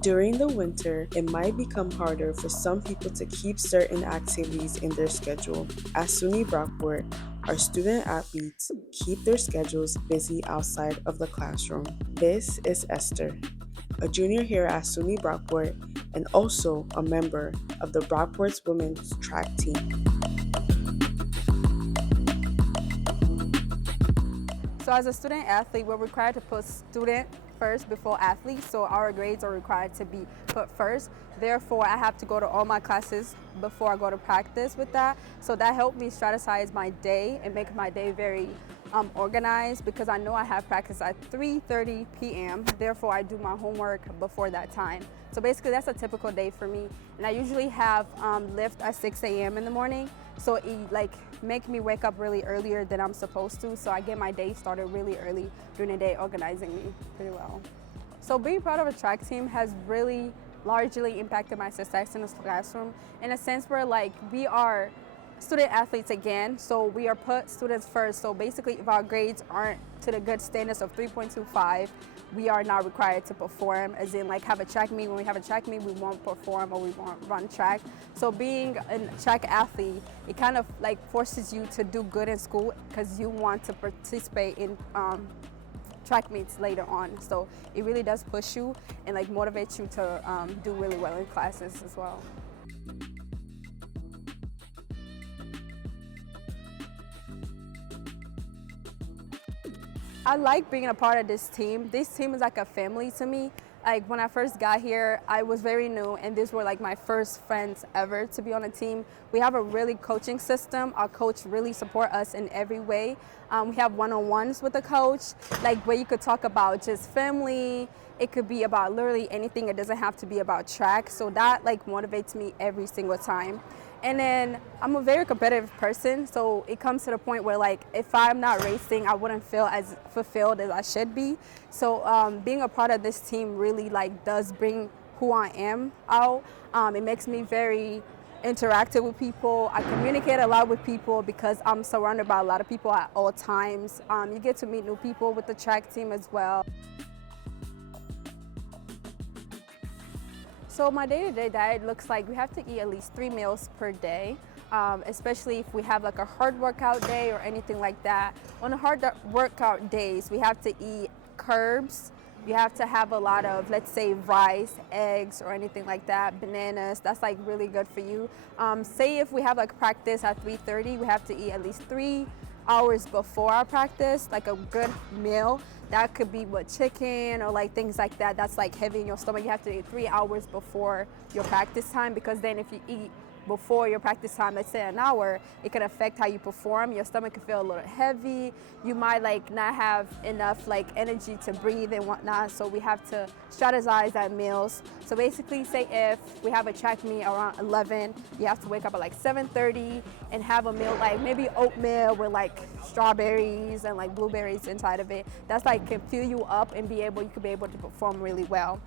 During the winter, it might become harder for some people to keep certain activities in their schedule. At SUNY Brockport, our student athletes keep their schedules busy outside of the classroom. This is Esther, a junior here at SUNY Brockport and also a member of the Brockport's women's track team. So as a student athlete, we're required to put student first before athlete, so our grades are required to be put first. Therefore, I have to go to all my classes before I go to practice with that. So that helped me strategize my day and make my day very organized, because I know I have practice at 3:30 p.m. Therefore, I do my homework before that time. So basically, that's a typical day for me. And I usually have lift at 6 a.m. in the morning. So it make me wake up really earlier than I'm supposed to. So I get my day started really early during the day, organizing me pretty well. So being part of a track team has really largely impacted my success in the classroom, in a sense where we are student athletes again, so we are put students first. So basically, if our grades aren't to the good standards of 3.25, we are not required to perform, as in have a track meet. When we have a track meet, we won't perform or we won't run track. So being a track athlete, it kind of forces you to do good in school because you want to participate in track meets later on. So it really does push you and motivates you to do really well in classes as well. I like being a part of this team. This team is like a family to me. When I first got here, I was very new, and these were my first friends ever to be on a team. We have a really coaching system. Our coach really support us in every way. We have one-on-ones with the coach, where you could talk about just family. It could be about literally anything. It doesn't have to be about track. So that motivates me every single time. And then I'm a very competitive person, so it comes to the point where if I'm not racing, I wouldn't feel as fulfilled as I should be. So being a part of this team really does bring who I am out. It makes me very interactive with people. I communicate a lot with people because I'm surrounded by a lot of people at all times. You get to meet new people with the track team as well. So my day-to-day diet looks like we have to eat at least 3 meals per day, especially if we have a hard workout day or anything like that. On the hard workout days, we have to eat carbs. You have to have a lot of, let's say, rice, eggs, or anything like that, bananas. That's really good for you. Say if we have practice at 3:30, we have to eat at least 3 hours before our practice, a good meal. That could be with chicken or things like that. That's heavy in your stomach. You have to eat 3 hours before your practice time, because then if you eat before your practice time, let's say an hour, it can affect how you perform. Your stomach can feel a little heavy. You might not have enough energy to breathe and whatnot. So we have to strategize at meals. So basically, say if we have a track meet around 11, you have to wake up at 7:30 and have a meal maybe oatmeal with strawberries and blueberries inside of it. That's can fill you up and you could be able to perform really well.